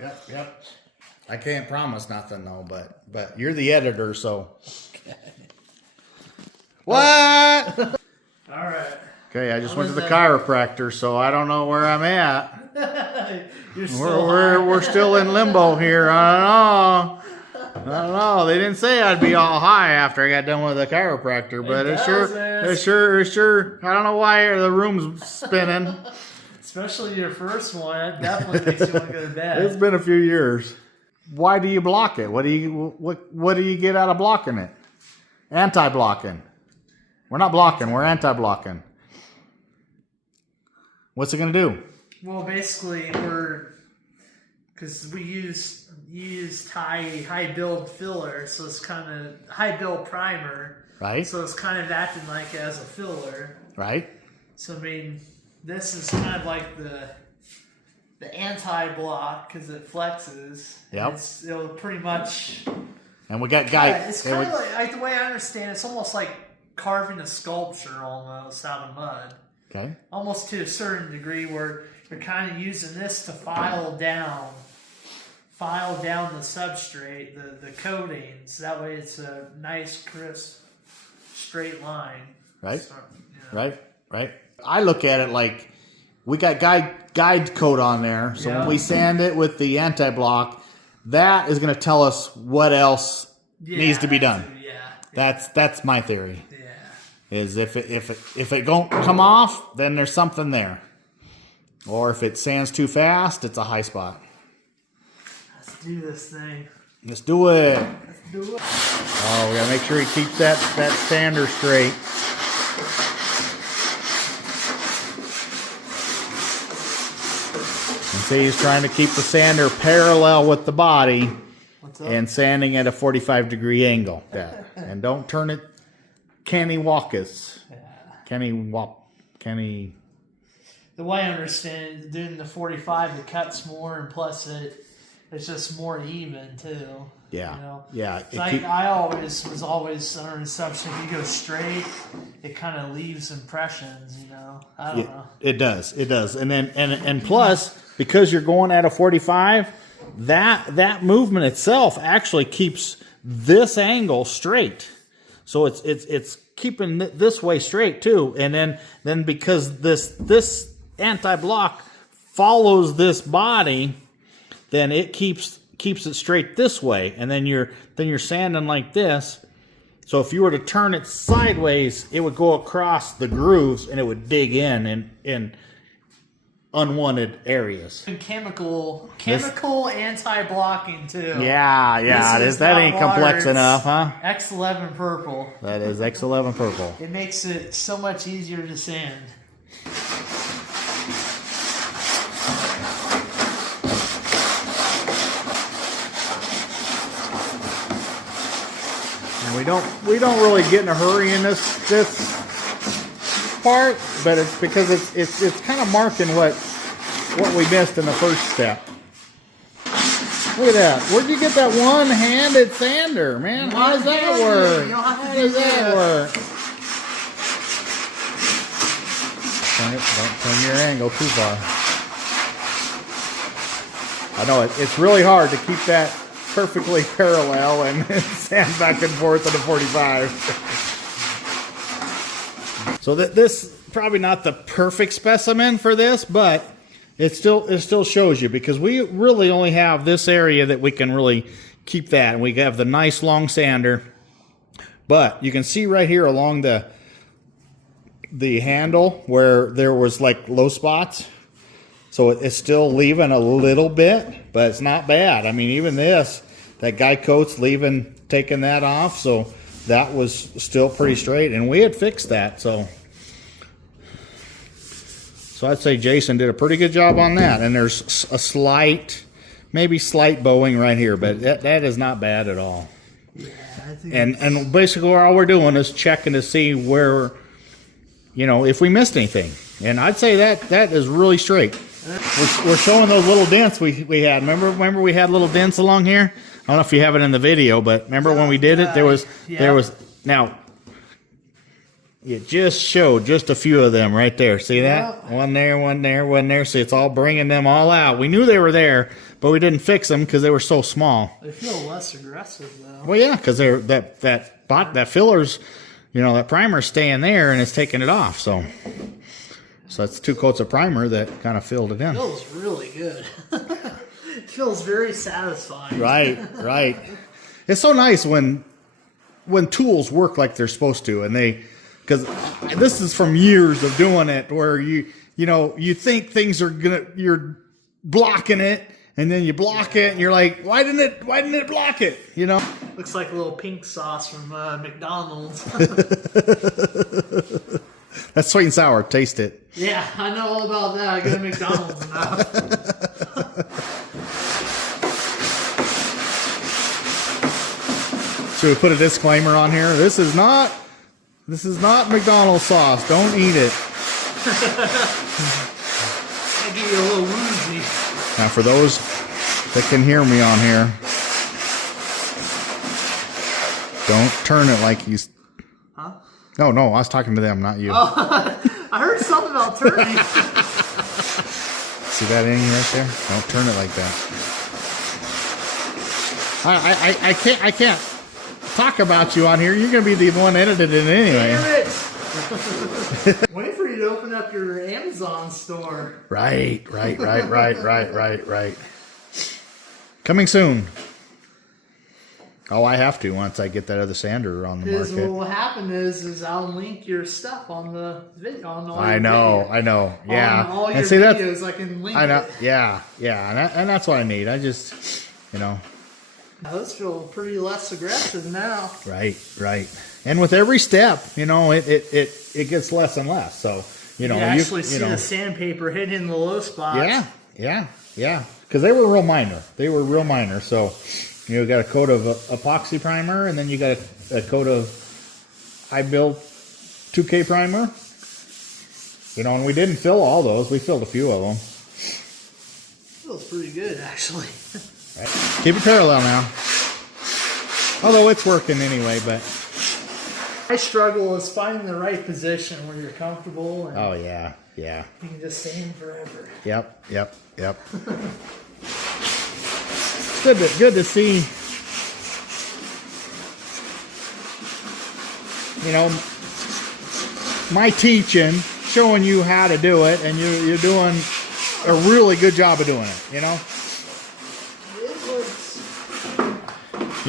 Yep. I can't promise nothing though, but you're the editor, so. What? All right. Okay, I just went to the chiropractor, so I don't know where I'm at. We're still in limbo here. I don't know. They didn't say I'd be all high after I got done with the chiropractor, but it sure. I don't know why the room's spinning. Especially your first one, it definitely makes you want to go to bed. It's been a few years. Why do you block it? What do you get out of blocking it? Anti-blocking. We're not blocking. We're anti-blocking. What's it gonna do? Well, basically, because we used high build filler, so it's kind of high build primer, right? So it's kind of acting like as a filler, right? So I mean, this is kind of like the anti-block because it flexes. Yep. It'll pretty much. And we got guys. Yeah, it's kind of like the way I understand it, it's almost like carving a sculpture almost out of mud. Okay. Almost to a certain degree where you're kind of using this to file down the substrate, the coatings. That way it's a nice, crisp, straight line. Right. So, you know. Right. I look at it like we got guide coat on there. So when we sand it with the anti-block, that is going to tell us what else needs to be done. That's my theory. Yeah. Is if it don't come off, then there's something there. Or if it sands too fast, it's a high spot. Let's do this thing. Let's do it. Let's do it. Oh, we gotta make sure he keeps that sander straight. And see, he's trying to keep the sander parallel with the body and sanding at a 45-degree angle. Yeah. And don't turn it Kenny Walkus. Yeah. Kenny. The way I understand it, doing the 45, it cuts more, and plus it's just more even too. Yeah. You know? Yeah. I was always under the assumption if you go straight, it kind of leaves impressions. You know. I don't know. It does. And then and plus because you're going at a 45, that movement itself actually keeps this angle straight. So it's keeping this way straight too, and then because this anti-block follows this body, then it keeps it straight this way, and then you're sanding like this. So if you were to turn it sideways, it would go across the grooves and it would dig in unwanted areas. And chemical anti-blocking too. Yeah. That ain't complex enough, huh? X11 purple. That is X11 purple. It makes it so much easier to sand. And we don't really get in a hurry in this part, but it's because it's kind of marking what we missed in the first step. Look at that. Where'd you get that one-handed sander, man? How does that work? How does that work? Don't turn your angle too far. I know it's really hard to keep that perfectly parallel and sand back and forth at a 45. So this is probably not the perfect specimen for this, but it still shows you, because we really only have this area that we can really keep that, and we have the nice long sander. But you can see right here along the handle where there was like low spots. So it's still leaving a little bit, but it's not bad. I mean, even that guy coat's taking that off, so that was still pretty straight, and we had fixed that. So I'd say Jason did a pretty good job on that. And there's a maybe slight bowing right here, but that is not bad at all. Yeah, I think and basically all we're doing is checking to see where, if we missed anything. And I'd say that is really straight. We're showing those little dents we had. Remember we had little dents along here? I don't know if you have it in the video, but remember when we did it, there was now It just showed just a few of them right there. See that? Yeah. One there, one there, one there. See, it's all bringing them all out. We knew they were there, but we didn't fix them because they were so small. They feel less aggressive though. Well, yeah, because they're that filler's, that primer's staying there and it's taking it off. So that's 2 coats of primer that kind of filled it in. It feels really good. It feels very satisfying. Right. It's so nice when tools work like they're supposed to, and because this is from years of doing it, where you think things are you're blocking it, and then you block it, and you're like, why didn't it block it? Looks like a little pink sauce from McDonald's. That's sweet and sour. Taste it. Yeah, I know all about that. I go to McDonald's now. Should we put a disclaimer on here? This is not McDonald's sauce. Don't eat it. I give you a little woozy. Now, for those that can hear me on here, don't turn it like he's. Huh? No, I was talking to them, not you. Oh, I heard something about turning. See that ending right there? Don't turn it like that. I can't talk about you on here. You're gonna be the one edited it anyway. Damn it! Wait for you to open up your Amazon store. Right. Coming soon. Oh, I have to once I get that other sander on the Because market. what will happen is I'll link your stuff on the video. On all I your know. Yeah. On all your and see videos, I can link I know. it. Yeah. And that's what I need. I just, Those feel pretty less aggressive now. Right. And with every step, it gets less and less. So, You actually see the sandpaper hitting the low spots. Yeah. Because they were real minor. So, you got a coat of epoxy primer, and then you got a coat of I-Build 2K primer. And we didn't fill all those. We filled a few of them. Feels pretty good, actually. Right. Keep it parallel now. Although it's working anyway, but. My struggle is finding the right position where you're comfortable. And Oh, yeah. you can just sand forever. Yep. It's good to see, my teaching, showing you how to do it, and you're doing a really good job of doing it,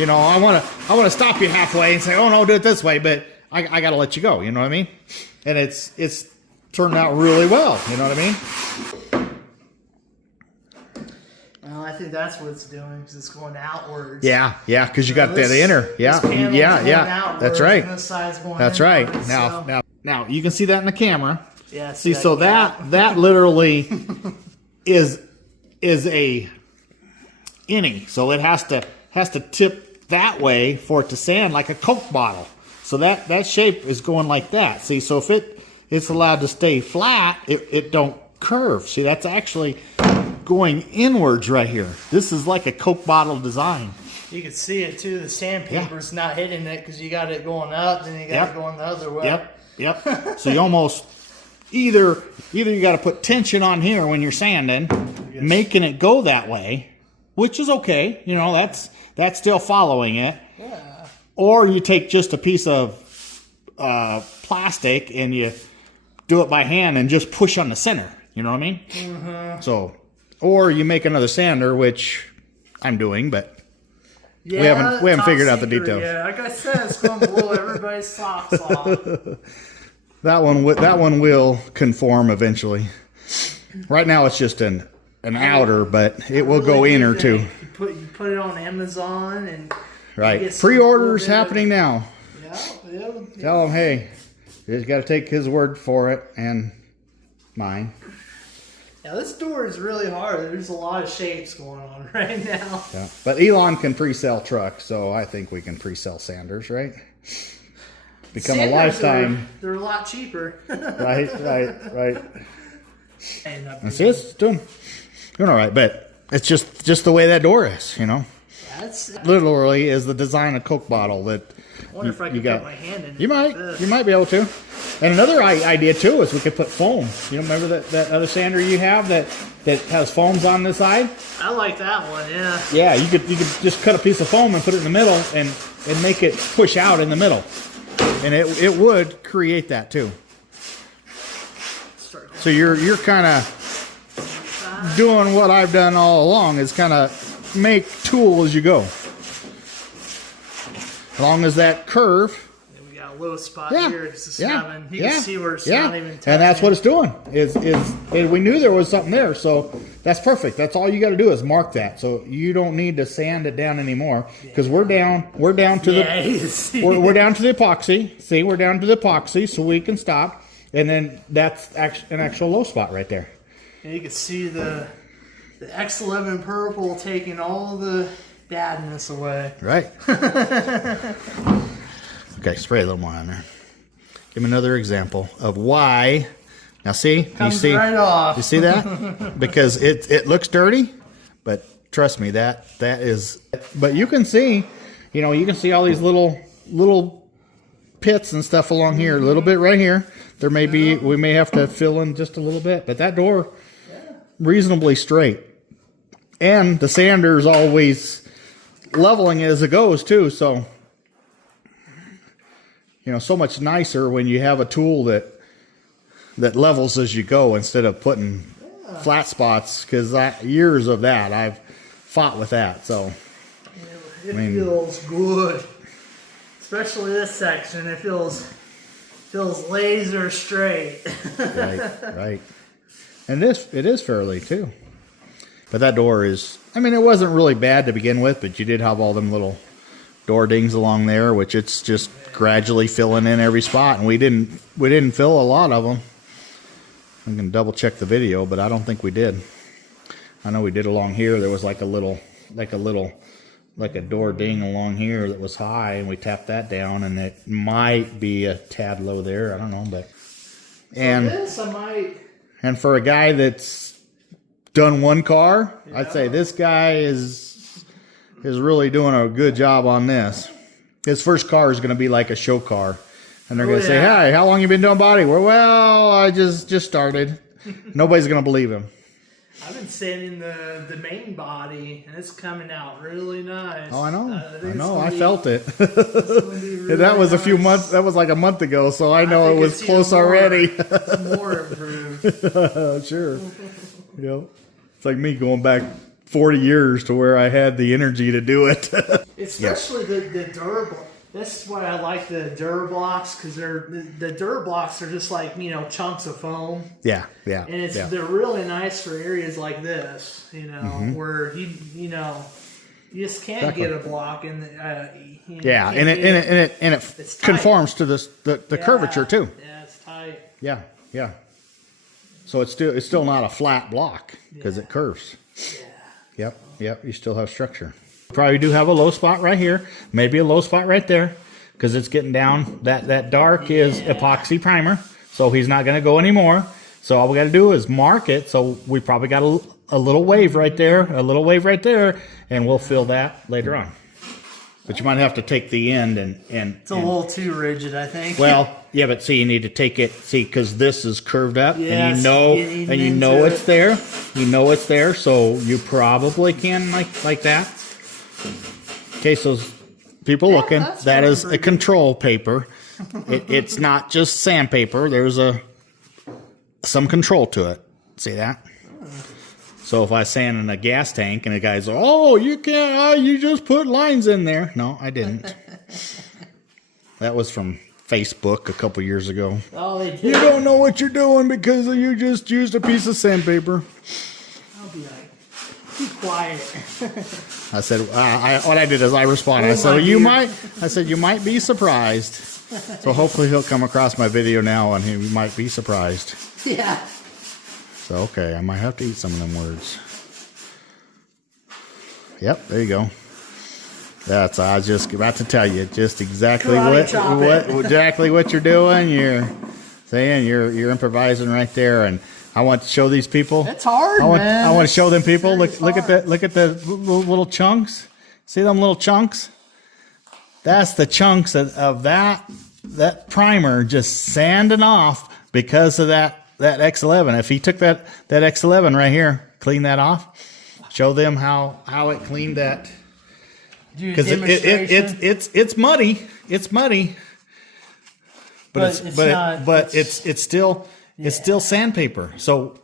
I want to stop you halfway and say, oh no, do it this way, but I got to let you go, you know what I mean? And it's turned out really well, you know what I mean? Well, I think that's what it's doing, because it's going outwards. Yeah, because you got that inner. Yeah. Outwards, That's right. And this side's going That's right. inwards, Now you can see that in the camera. Yeah. See, so that literally is a innie. So it has to tip that way for it to sand like a Coke bottle. So that shape is going like that. See, so if it's allowed to stay flat, it don't curve. See, that's actually going inwards right here. This is like a Coke bottle design. You can see it too. The sandpaper's not hitting it because you got it going up, then you got it going the other way. Yep. So you almost either you got to put tension on here when you're sanding, making it go that way, which is okay. That's still following it. Yeah. Or you take just a piece of plastic and you do it by hand and just push on the center. You know what I mean? Mm-hmm. So, or you make another sander, which I'm doing, but we haven't figured out the details. Yeah, like I said, it's going to blow everybody's socks off. That one will conform eventually. Right now it's just an outer, but it will go inner too. You put it on Amazon and right. Pre-orders happening now. Yeah. Tell them, hey, you just got to take his word for it and mine. Yeah, this door is really hard. There's a lot of shapes going on right now. Yeah. But Elon can pre-sell trucks, so I think we can pre-sell sanders, right? Become Sanders a lifetime. They're a lot cheaper. Right. And It's doing all right, but it's just the way that door is, Yeah, that's. Literally is the design of Coke bottle that I wonder if I could put my hand in it. You might be able to. And another idea too is we could put foam. You know, remember that other sander you have that has foams on the side? I like that one, yeah. Yeah, you could just cut a piece of foam and put it in the middle and make it push out in the middle. And it would create that too. So you're kind of doing what I've done all along, is kind of make tool as you go. As long as that curve. We got a little spot Yeah. here. It's just Yeah. not even, you can see where it's Yeah. not even touching. And that's what it's doing. And we knew there was something there, so that's perfect. That's all you got to do is mark that. So you don't need to sand it down anymore, because we're down to we're down to the epoxy. See, we're down to the epoxy, so we can stop. And then that's an actual low spot right there. And you can see the X11 purple taking all the badness away. Right. Okay, spray a little more on there. Give me another example of why. Now see, Comes right off. You see that? Because it looks dirty, but trust me, that is. But you can see, you can see all these little pits and stuff along here. A little bit right here. There may be, we may have to fill in just a little bit, but that door reasonably straight. And the sander is always leveling it as it goes too, so so much nicer when you have a tool that levels as you go instead of putting flat spots, because years of that I've fought with that. So it feels good, especially this section. It feels laser straight. right. And it is fairly too. But that door is, it wasn't really bad to begin with, but you did have all them little door dings along there, which it's just gradually filling in every spot, and we didn't fill a lot of them. I'm gonna double check the video, but I don't think we did. I know we did along here. There was like a door ding along here that was high, and we tapped that down, and it might be a tad low there. I don't know, but and for a guy that's done one car, I'd say this guy is really doing a good job on this. His first car is going to be like a show car, and they're going to say, "Hey, how long you been doing body?" Well, I just started. Nobody's going to believe him. I've been sanding the main body, and it's coming out really nice. Oh, I know. I felt it. Really that was nice. a few months. That was like a month ago, so I know it was close already. It's more improved. Sure. It's like me going back 40 years to where I had the energy to do it. Especially the durable. That's why I like the Durablocks, because the Durablocks are just like chunks of foam. Yeah. And they're really nice for areas like this, where you just can't get a block in the. And it conforms to the curvature too. Yeah, it's tight. Yeah. So it's still not a flat block because it curves. Yeah. Yep. You still have structure. Probably do have a low spot right here, maybe a low spot right there, because it's getting down. That dark is epoxy primer, so he's not going to go anymore. So all we got to do is mark it. So we probably got a little wave right there, and we'll fill that later on. But you might have to take the end and it's a little too rigid, I think. Well, yeah, but see, you need to take it, because this is curved up, and you know it's there. You know it's there, so you probably can like that. Okay, so people looking, that is a control paper. It's not just sandpaper. There's some control to it. See that? So if I sand in a gas tank and the guy's like, "Oh, you can't, you just put lines in there." No, I didn't. That was from Facebook a couple years ago. Oh, they did. You don't know what you're doing because you just used a piece of sandpaper. I'll be like, be quiet. I said, what I did is I responded. I said, you might be surprised. So hopefully he'll come across my video now and he might be surprised. Yeah. So, okay, I might have to eat some of them words. Yep, there you go. I was just about to tell you just exactly what you're doing. You're saying you're improvising right there, and I want to show these people. It's hard, man. I want to show them people. Look at the little chunks. See them little chunks? That's the chunks of that primer just sanding off because of that X11. If he took that X11 right here, clean that off, show them how it cleaned that. Because it's muddy. It's muddy. But it's still sandpaper. So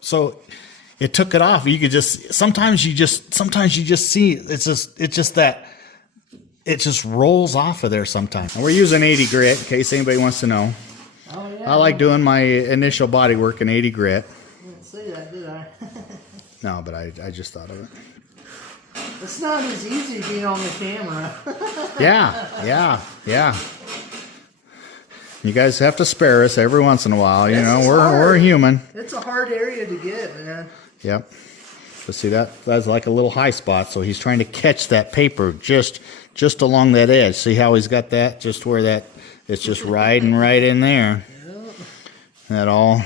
it took it off. You could sometimes you just see it's just that it just rolls off of there sometimes. And we're using 80 grit in case anybody wants to know. Oh, yeah. I like doing my initial body work in 80 grit. I didn't say that, did I? No, but I just thought of it. It's not as easy being on the camera. Yeah. You guys have to spare us every once in a while. You know, we're human. It's a hard area to get, man. Yep. But see, that's like a little high spot. So he's trying to catch that paper just along that edge. See how he's got that? Just where it's just riding right in there. Yep. That all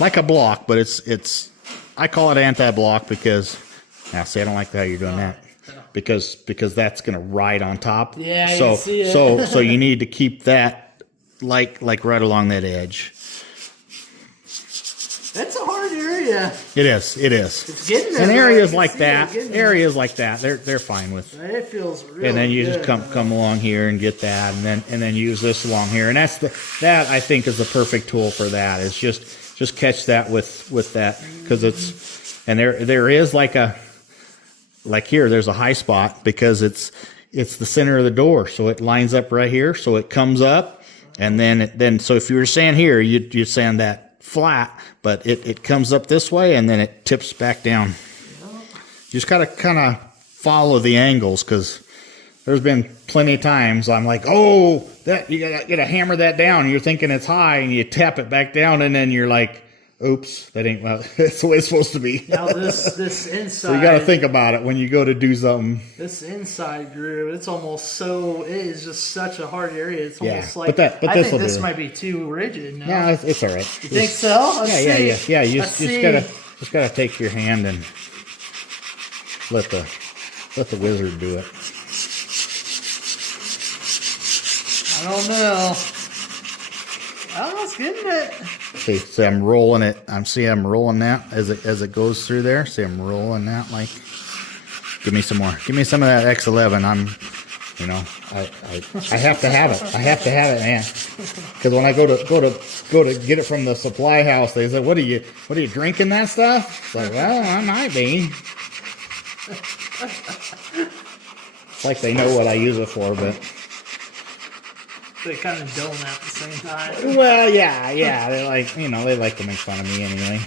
like a block, but it's I call it anti-block because now see I don't like how you're doing that. Because that's gonna ride on top. Yeah, so you see it. so you need to keep that like right along that edge. That's a hard area. It is. It's getting there. And areas like that, they're fine with. It feels really And then you good, just come along here and get that, and then use this along here, and that I think is the perfect tool for that. Is just catch that with that because there is like here there's a high spot because it's the center of the door, so it lines up right here, so it comes up, and then so if you were sand here, you sand that flat, but it comes up this way and then it tips back down. You just gotta kind of follow the angles because there's been plenty of times I'm like, oh, that you gotta hammer that down. And you're thinking it's high and you tap it back down and then you're like, oops, that ain't well. That's the way it's supposed to be. Now this inside. So you got to think about it when you go to do something. This inside groove, it is just such a hard area. It's almost like but I think this might be too rigid. No, it's all right. You think so? Yeah. You just gotta take your hand and let the wizard do it. I don't know. Oh, it's getting it. See, I'm rolling it. I'm rolling that as it goes through there. See, I'm rolling that like. Give me some more. Give me some of that X11. I have to have it. I have to have it, man. Because when I go to get it from the supply house, they say, "What are you drinking that stuff?" It's like, well, I might be. It's like they know what I use it for, but. They kind of don't at the same time. Well, yeah. They like, they like to make fun of me anyway.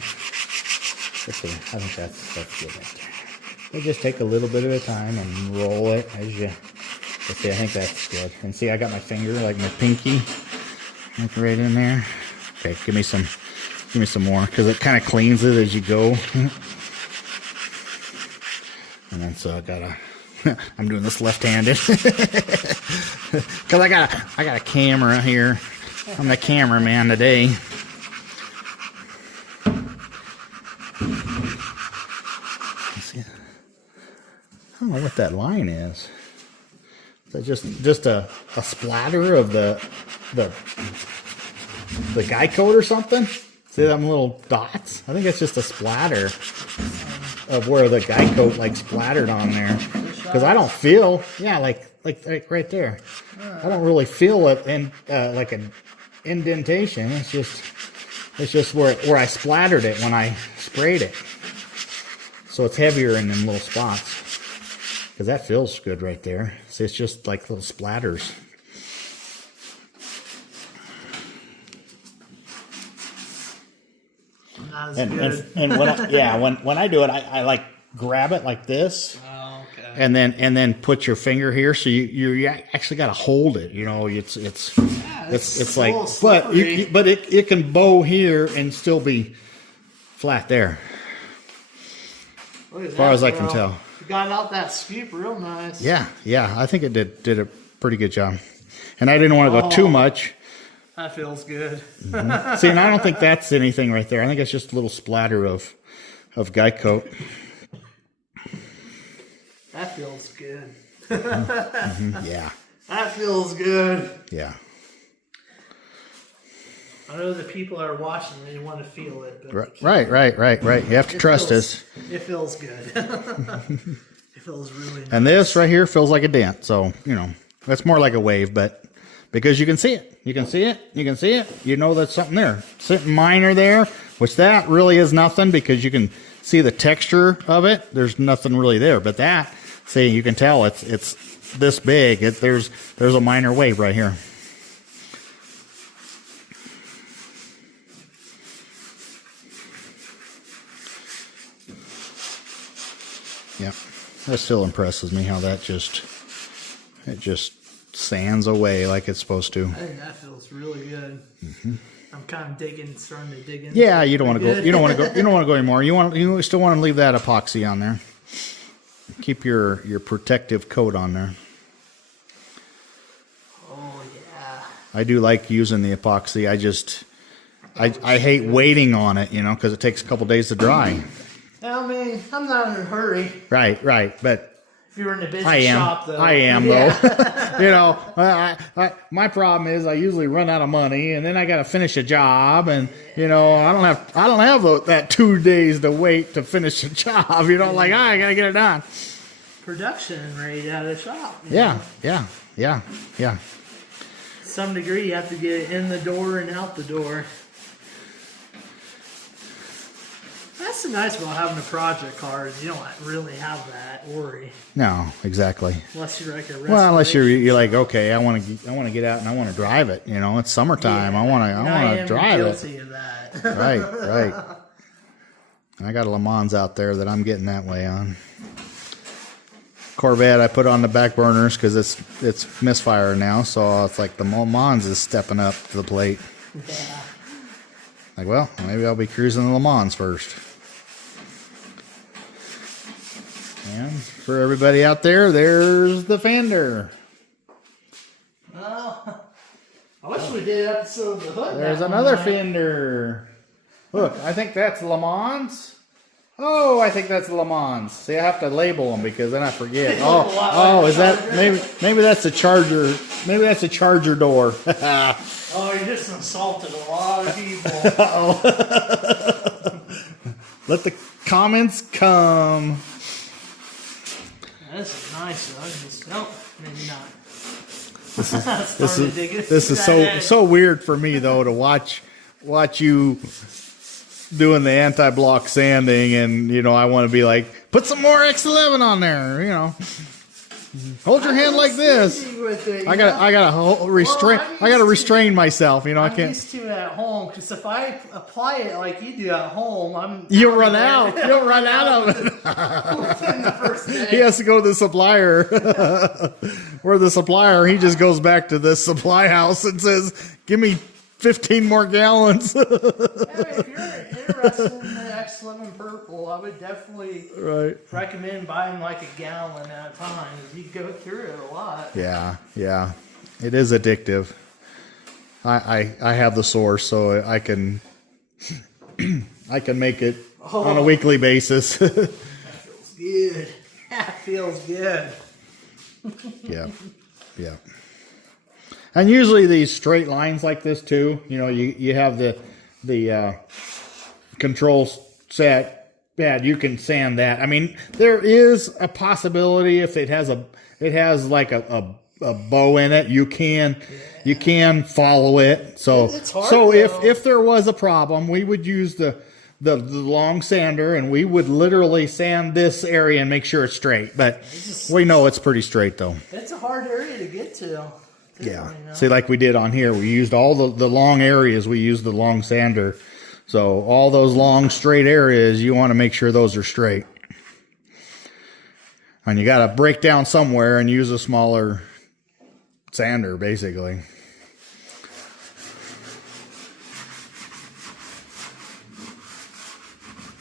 Let's see. I think that's good right there. They just take a little bit at a time and roll it as you. Let's see. I think that's good. And see, I got my finger, like my pinky, like right in there. Okay, give me some more because it kind of cleans it as you go. And then so I gotta. I'm doing this left-handed because I got a camera here. I'm the cameraman today. See, I don't know what that line is. Is that just a splatter of the guy coat or something? See them little dots? I think it's just a splatter of where the guy coat like splattered on there. Because I don't feel, like right there. I don't really feel it in like an indentation. It's just where I splattered it when I sprayed it. So it's heavier in them little spots. Because that feels good right there. See, it's just like little splatters. And when I do it, I like grab it like this. And then put your finger here, so you actually got to hold it. It's like, but it can bow here and still be flat there. As far as I can tell. You got out that scoop real nice. Yeah, I think it did a pretty good job. And I didn't want to go too much. That feels good. Mm-hmm. See, and I don't think that's anything right there. I think it's just a little splatter of guy coat. That feels good. Yeah. That feels good. Yeah. I know the people that are watching, they want to feel it. But Right. You have to trust us. It feels good. It feels really nice. And this right here feels like a dent. So, you know, that's more like a wave, but because you can see it. You can see it. You can see it. You know there's something there. Something minor there, which that really is nothing because you can see the texture of it. There's nothing really there. But that, see, you can tell it's this big. There's a minor wave right here. Yeah, that still impresses me how that just sands away like it's supposed to. I think that feels really good. I'm kind of starting to dig in. Yeah, you don't want to go. You don't want to go. You don't want to go anymore. You still want to leave that epoxy on there. Keep your protective coat on there. Oh yeah. I do like using the epoxy. I hate waiting on it, you know, because it takes a couple days to dry. I mean, I'm not in a hurry. Right, but if you were in a business shop, though. I am, though. You know, my problem is I usually run out of money, and then I got to finish a job, and you know, I don't have that 2 days to wait to finish a job. You know, like I got to get it done. Production rate out of the shop. Yeah. Some degree, you have to get it in the door and out the door. That's the nice about having a project car is you don't really have that worry. No, exactly. Unless you're like a well, unless you're like, okay, I want to get out and I want to drive it. You know, it's summertime. I want to drive it. Guilty of that. Right. And I got a Le Mans out there that I'm getting that way on. Corvette I put on the back burners because it's misfire now, so it's like the Le Mans is stepping up to the plate. Yeah. Like, well, maybe I'll be cruising the Le Mans first. And for everybody out there, there's the fender. Well, I wish we did an episode of the hood. There's another fender. Look, I think that's Le Mans. Oh, I think that's Le Mans. See, I have to label them because then I forget. Is that maybe that's a Charger? Maybe that's a Charger door. Oh, you just insulted a lot of people. Let the comments come. This is nice, though. Nope, maybe not. This is so weird for me though to watch you doing the anti-block sanding, and you know I want to be like, put some more X11 on there, you know. Hold your hand like this. I gotta restrain. I gotta restrain myself. You know, I can't. I'm used to it at home because if I apply it like you do at home, you'll run out. You'll run out of it. Within the first day. He has to go to the supplier. Where the supplier, he just goes back to the supply house and says, "Give me 15 more gallons." If you're interested in the X11 purple, I would definitely recommend buying like a gallon at a time. You go through it a lot. Yeah, it is addictive. I have the source, so I can make it on a weekly basis. That feels good. That feels good. Yeah. And usually these straight lines like this too, you know, you have the control set. Yeah, you can sand that. I mean, there is a possibility if it has like a bow in it, you can follow it. So it's hard, so though. if there was a problem, we would use the long sander and we would literally sand this area and make sure it's straight. But we know it's pretty straight though. It's a hard area to get to. Yeah. You know? See, like we did on here, we used all the long areas. We used the long sander. So all those long straight areas, you want to make sure those are straight. And you got to break down somewhere and use a smaller sander, basically.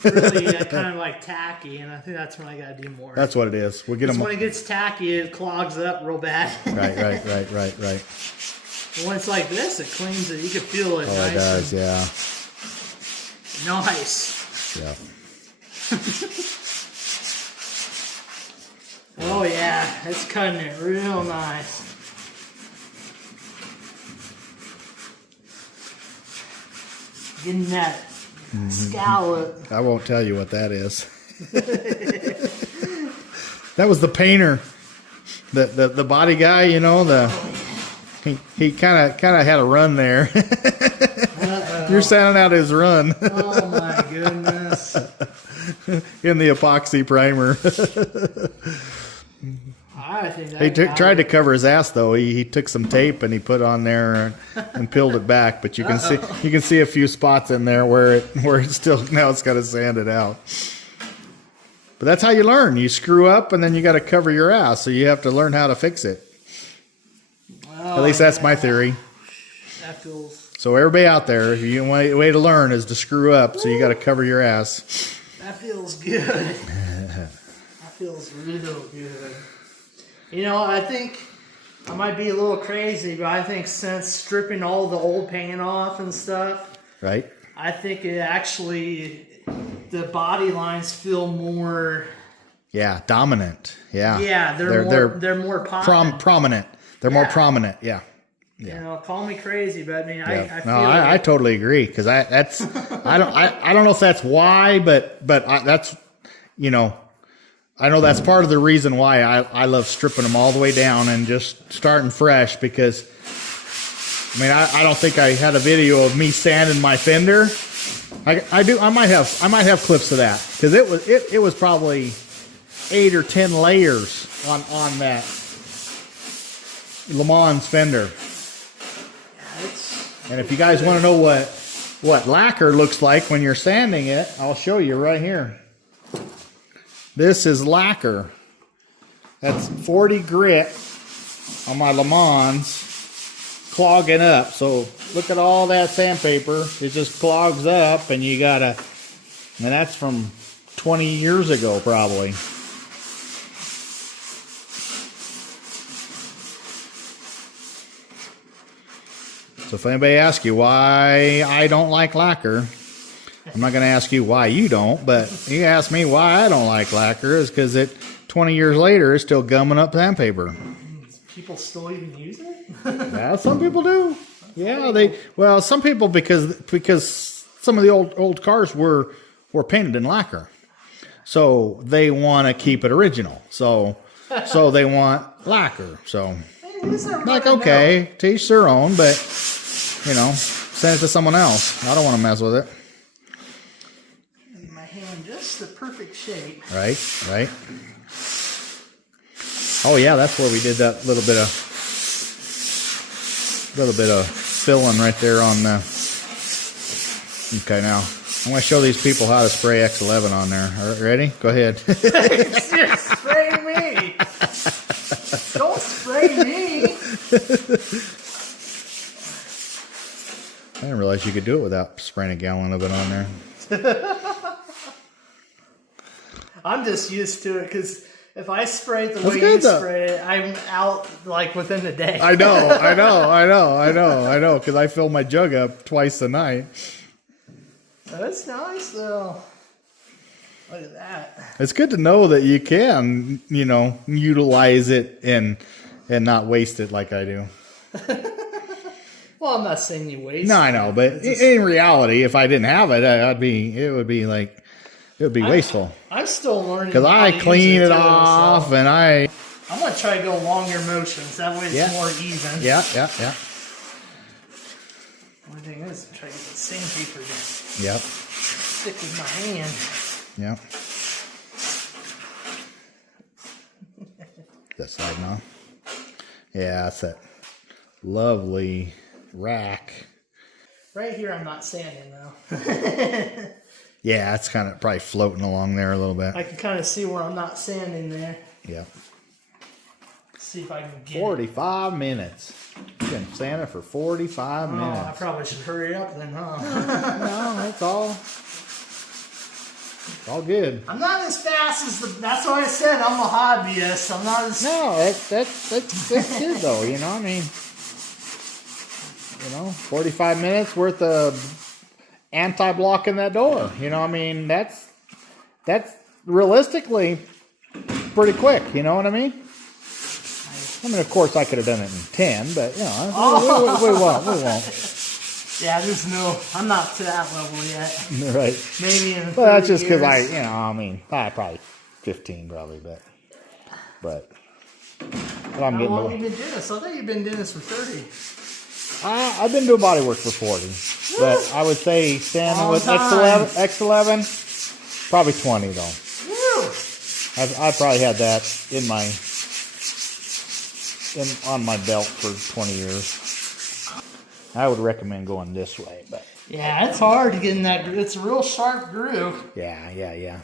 Really kind of like tacky, and I think that's when I got to do more. That's what it is. We'll get them. When it gets tacky, it clogs up real bad. Right. When it's like this, it cleans it. You can feel it. Oh, nice it does, yeah. Nice. Yeah. Oh yeah, it's cutting it real nice. Getting that scallop. I won't tell you what that is. That was the painter, the body guy. You know, he kind of had a run there. You're sounding out his run. Oh my goodness. In the epoxy primer. I think that He got tried to it. cover his ass though. He took some tape and he put on there and peeled it back. But you can see a few spots in there where it's still, now it's got to sand it out. But that's how you learn. You screw up and then you got to cover your ass. So you have to learn how to fix it. Oh, At least that's my theory. That feels. So everybody out there, way to learn is to screw up. So you got to cover your ass. That feels good. That feels real good. You know, I think I might be a little crazy, but I think since stripping all the old paint off and stuff, Right? I think it actually, the body lines feel more. Yeah, dominant. Yeah. Yeah, they're more popping. Prominent. They're more Yeah. prominent. Yeah. You know, call me crazy, but I mean, Yeah. I feel I like totally agree because I don't know if that's why, but that's, you know, I know that's part of the reason why I love stripping them all the way down and just starting fresh because, I mean, I don't think I had a video of me sanding my fender. I might have clips of that because it was probably 8 or 10 layers on that Le Mans fender. And if you guys want to know what lacquer looks like when you're sanding it, I'll show you right here. This is lacquer. That's 40 grit on my Le Mans clogging up. So look at all that sandpaper. It just clogs up and you gotta, and that's from 20 years ago probably. So if anybody asks you why I don't like lacquer, I'm not going to ask you why you don't, but you ask me why I don't like lacquer is because 20 years later it's still gumming up sandpaper. people still even use it. Yeah, some people do. Yeah, some people because some of the old cars were painted in lacquer, so they want to keep it original. So they want lacquer. So like okay, to each their own, but you know, send it to someone else. I don't want to mess with it. My hand just the perfect shape. Right. Oh yeah, that's where we did that little bit of filling right there on the. Okay, now I'm going to show these people how to spray X11 on there. All right, ready? Go ahead. Spray me! Don't spray me! I didn't realize you could do it without spraying a gallon of it on there. I'm just used to it because if I spray it the way good, you though. spray it, I'm out like within a day. I know, because I fill my jug up twice a night. That's nice though. Look at that. It's good to know that you can, utilize it and not waste it like I do. Well, I'm not saying you waste. No, I know, but in reality, if I didn't have it, it would be wasteful. I'm still learning Because how I to clean use it too, off, so and I. I'm gonna try to go longer motions. That way it's more even. Yeah. Only thing is, try to get the sandpaper to Yep. stick with my hand. Yep. That side now. Yeah, that's that lovely rack. Right here, I'm not sanding though. Yeah, it's kind of probably floating along there a little bit. I can kind of see where I'm not sanding there. Yeah. See if I can get 45 minutes. You've been sanding for 45 it. Oh, minutes. I probably should hurry up then, huh? No, that's all. It's all good. I'm not as fast as the. That's why I said I'm a hobbyist. I'm not as. No, that's good though. I mean, 45 minutes worth of anti-blocking that door. I mean, that's realistically, pretty quick. You know what I mean? I mean, of course, I could have done it in 10, but you know, we won't. Yeah, there's no. I'm not to that level yet. Right. Maybe in. Well, that's just because I mean, probably 15, probably, but I'm getting. How long have you been doing this? I thought you've been doing this for 30. I've been doing body work for 40, but I would say standing with X11, probably 20 though. Woo! I've probably had that on my belt for 20 years. I would recommend going this way, but yeah, it's hard to get in that. It's a real sharp groove. yeah.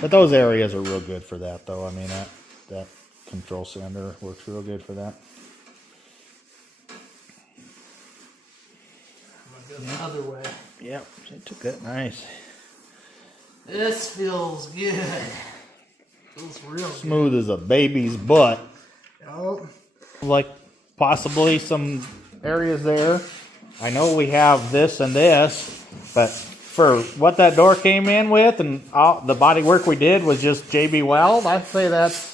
But those areas are real good for that, though. I mean, that control center works real good for that. The other way. Yep, they took that nice. This feels good. Feels real Smooth as a baby's butt. Oh. Like possibly some areas there. I know we have this and this, but for what that door came in with and all the body work we did was just JB Weld, I'd say that's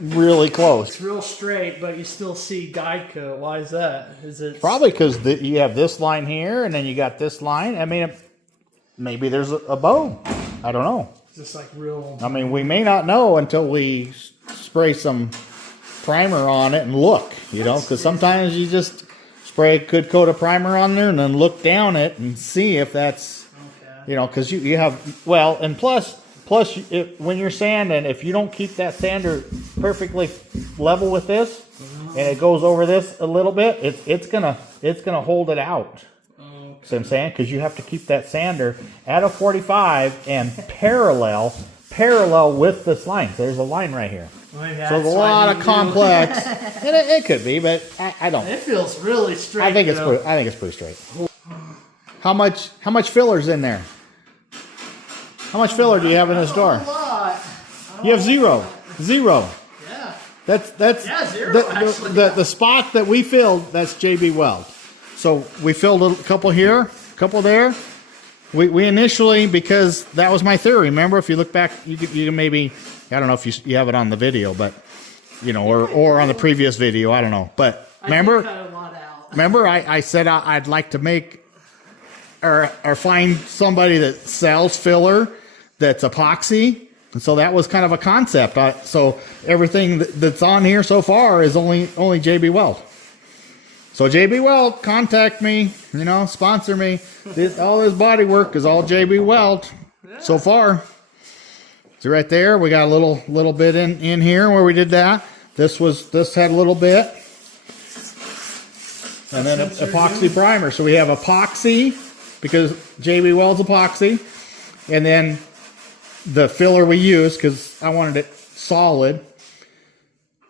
really close. It's real straight, but you still see guide coat. Why is that? Is it probably because you have this line here, and then you got this line. I mean, maybe there's a bow. I don't know. just like real? I mean, we may not know until we spray some primer on it and look. You know, because sometimes you just spray a good coat of primer on there and then look down it and see if that's, you know, because you have, well, and plus when you're sanding, if you don't keep that sander perfectly level with this, and it goes over this a little bit, it's gonna hold it out. See what I'm saying? Because you have to keep that sander at a 45 and parallel with this line. So there's a line right here. So there's a lot of complex. And it could be, but I don't. It feels really straight. I think it's pretty straight. How much filler's in there? How much filler do you have in this door? A lot. You have zero. Yeah. That's zero, the spot that we filled. That's JB Weld. So we filled a couple here, a couple there. We initially, because that was my theory. Remember, if you look back, you can maybe, I don't know if you have it on the video, but you know, or on the previous video, I don't know. But remember, I said I'd like to make or find somebody that sells filler that's epoxy. And so that was kind of a concept. So everything that's on here so far is only JB Weld. So JB Weld, contact me, you know, sponsor me. All this body work is all JB Weld so far. So right there, we got a little bit in here where we did that. This had a little bit. And then epoxy primer. So we have epoxy because JB Weld's epoxy. And then the filler we use because I wanted it solid.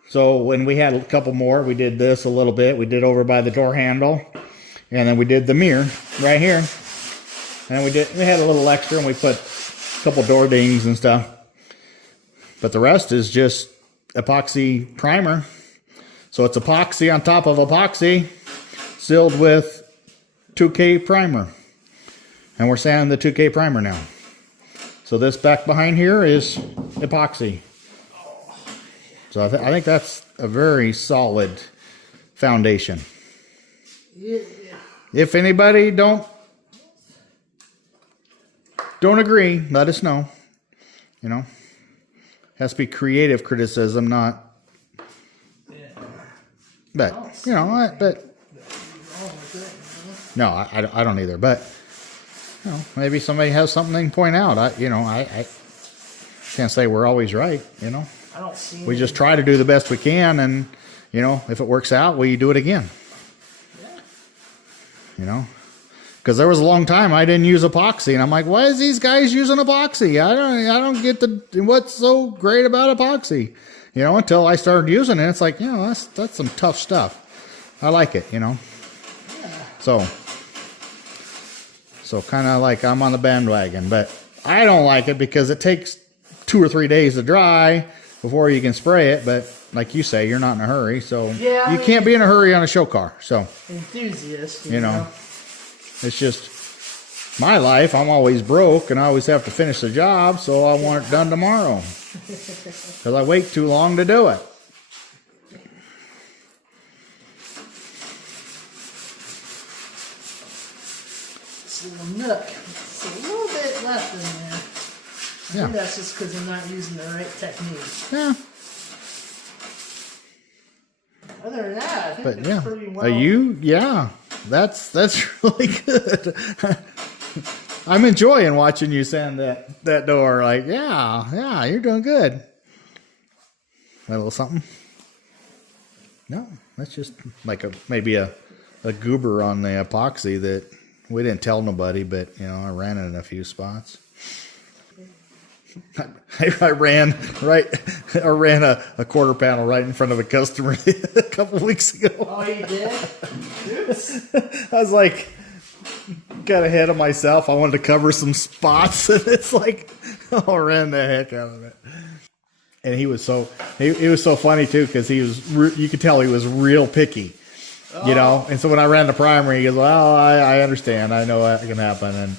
So when we had a couple more, we did this a little bit. We did over by the door handle. And then we did the mirror right here. And we had a little extra and we put a couple door dings and stuff. But the rest is just epoxy primer. So it's epoxy on top of epoxy sealed with 2K primer. And we're sanding the 2K primer now. So this back behind here is epoxy. So I think that's a very solid foundation. Yeah. If anybody don't agree, let us know. You know, has to be creative criticism, not. Yeah. But you know, no, I don't either. But you know, maybe somebody has something they can point out. I can't say we're always right. You know. We just try to do the best we can, and you know, if it works out, we do it again. Yeah. You know, because there was a long time I didn't use epoxy, and I'm like, why is these guys using epoxy? I don't get what's so great about epoxy. You know, until I started using it, it's like, you know, that's some tough stuff. I like it, you know. Yeah. So kind of like I'm on the bandwagon, but I don't like it because it takes 2 or 3 days to dry before you can spray it, but like you say, you're not in a hurry, so you can't be in a hurry on a show car. So enthusiast, you know, it's just My life, I'm always broke and I always have to finish the job, so I want it done tomorrow. Because I wait too long to do it. It's a little nook. It's a little bit left in there. I think that's just because I'm not using the right technique. Yeah. Other than that, I think But it's yeah. pretty well. Yeah. That's really good. I'm enjoying watching you sand that door. Like, yeah, you're doing good. A little something? No, that's just like maybe a goober on the epoxy that we didn't tell nobody, but I ran it in a few spots. I ran a quarter panel right in front of a customer a couple weeks ago. Oh, you did? Oops. I was like, got ahead of myself. I wanted to cover some spots, and it's like, I ran the heck out of it. And he was so funny too, because you could tell he was real picky, And so when I ran the primer, he goes, "Well, I understand. I know that can happen." And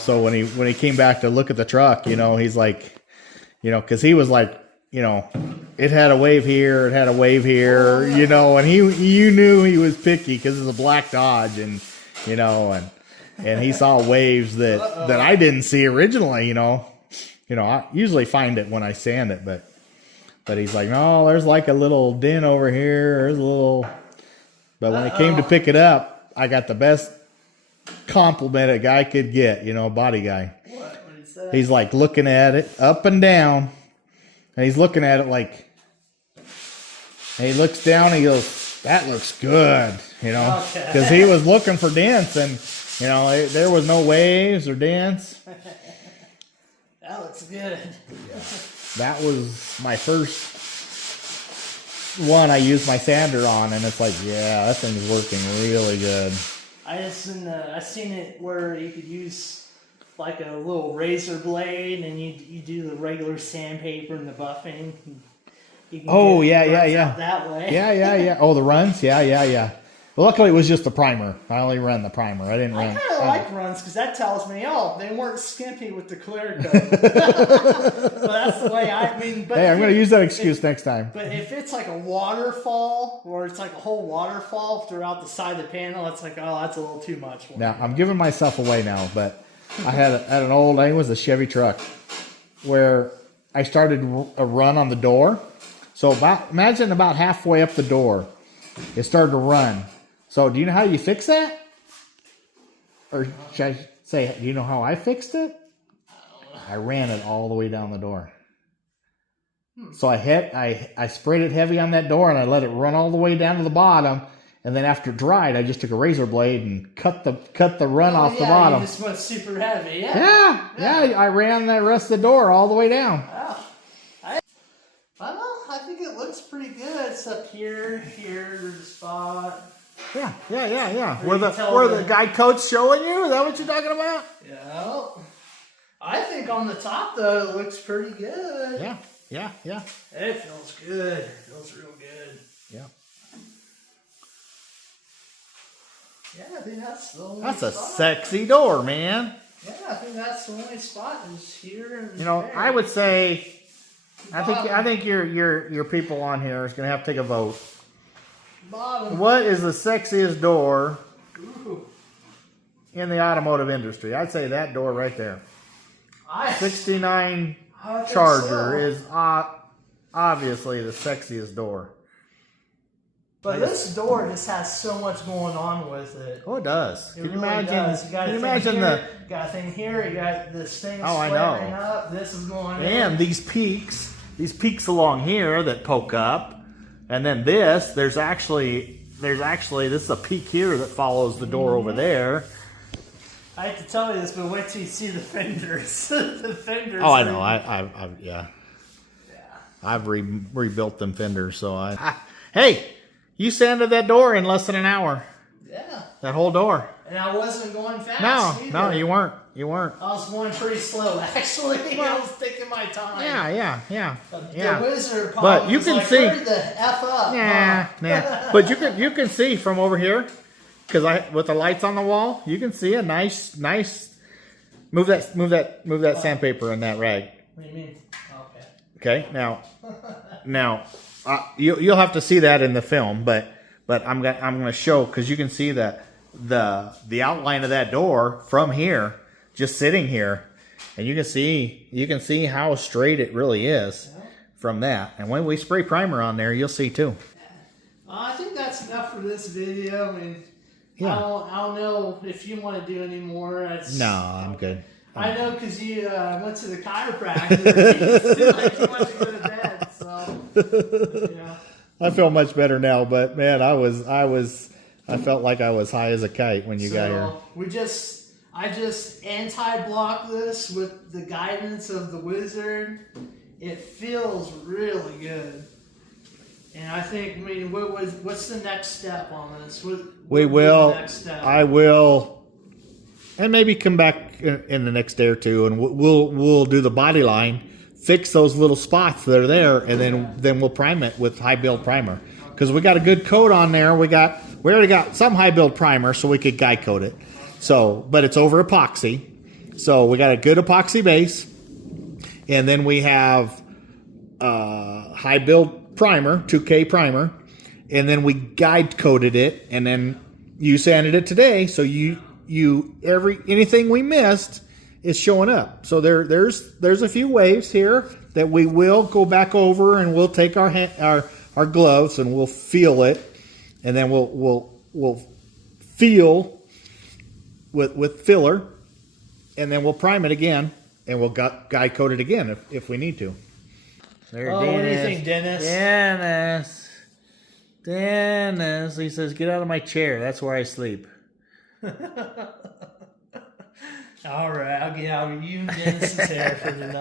so when he came back to look at the truck, he's like, because he was like, it had a wave here, it had a wave here, and you knew he was picky because it's a black Dodge, and and he saw waves that I didn't see originally, I usually find it when I sand it, but he's like, no, there's like a little dent over here, there's a little, but when it came to pick it up, I got the best compliment a guy could get, body guy. What is that? He's like looking at it up and down, and he's looking at it like, and he looks down and he goes, that looks good, because he was looking for dents, and there was no waves or dents. That looks good. Yeah. That was my first one I used my sander on, and it's like, yeah, that thing's working really good. I seen it where you could use like a little razor blade, and you do the regular sandpaper and the buffing. You can yeah. That way. Yeah. Oh, the runs? Yeah. Well, luckily it was just the primer. I only ran the primer. I didn't run. I kind of like runs because that tells me, they weren't skimpy with the clear coat. But that's the way But hey, I'm going to use that excuse next time. But if it's like a waterfall, or it's like a whole waterfall throughout the side of the panel, it's like, that's a little too much. Now, I'm giving myself away now, but I had an old, I think it was a Chevy truck, where I started a run on the door. So imagine about halfway up the door, it started to run. So do you know how you fix that? Or should I say, do you know how I fixed it? I ran it all the way down the door. So I sprayed it heavy on that door, and I let it run all the way down to the bottom. And then after it dried, I just took a razor blade and cut the run off the bottom. You just went super heavy. Yeah. I ran the rest of the door all the way down. Wow. I think it looks pretty good. It's up here, there's a spot. Yeah. Where the guy coach showing you? Is that what you're talking about? Yeah. I think on the top though, it looks pretty good. Yeah. It feels good. It feels real good. Yeah. Yeah, I think that's the only That's a spot. sexy door, man. Yeah, I think that's the only spot is here and there. I would say, I think your people on here is gonna have to take a vote. Bottom. What is the sexiest door in the automotive industry? I'd say that door right there. 69 Charger is obviously the sexiest door. But this door just has so much going on with it. Oh, it does. Can you imagine? You got a thing here. You got this thing flaring up. This is going in. And these peaks along here that poke up, and then there's actually this is a peak here that follows the door over there. I hate to tell you this, but wait till you see the fenders. The fenders. Oh, I know. Yeah. I've rebuilt them fenders, so hey, you sanded that door in less than an hour. Yeah. That whole door. And I wasn't going fast. No, you weren't. You weren't. I was going pretty slow, actually. I was taking my time. Yeah. The wizard but you can see. hurry the F up. Yeah. But you can see from over here. because with the lights on the wall, you can see a nice. Move that sandpaper in that rag. What do you mean? Okay. Now, you'll have to see that in the film, but I'm gonna show, because you can see that the outline of that door from here, just sitting here, and you can see how straight it really is from that. And when we spray primer on there, you'll see too. I think that's enough for this video. I mean, I don't know if you want to do any more. No, I'm good. I know, because you went to the chiropractor. You feel like you want to go to bed, so yeah. I feel much better now, but man, I felt like I was high as a kite when you got here. I just anti-block this with the guidance of the wizard. It feels really good. And I think, what's the next step on this? I will, and maybe come back in the next day or two, and we'll do the body line, fix those little spots that are there, and then we'll prime it with high build primer, because we got a good coat on there. We already got some high build primer, so we could guy coat it. So, but it's over epoxy, so we got a good epoxy base, and then we have high build primer, 2K primer, and then we guide coated it, and then you sanded it today, so anything we missed is showing up. So there's a few waves here that we will go back over, and we'll take our gloves and we'll feel it, and then we'll feel with filler, and then we'll prime it again, and we'll guide coat it again if we need to. There, what do you think, Dennis? Dennis, he says, get out of my chair. That's where I sleep. All right, I'll get out of you and Dennis's hair for tonight.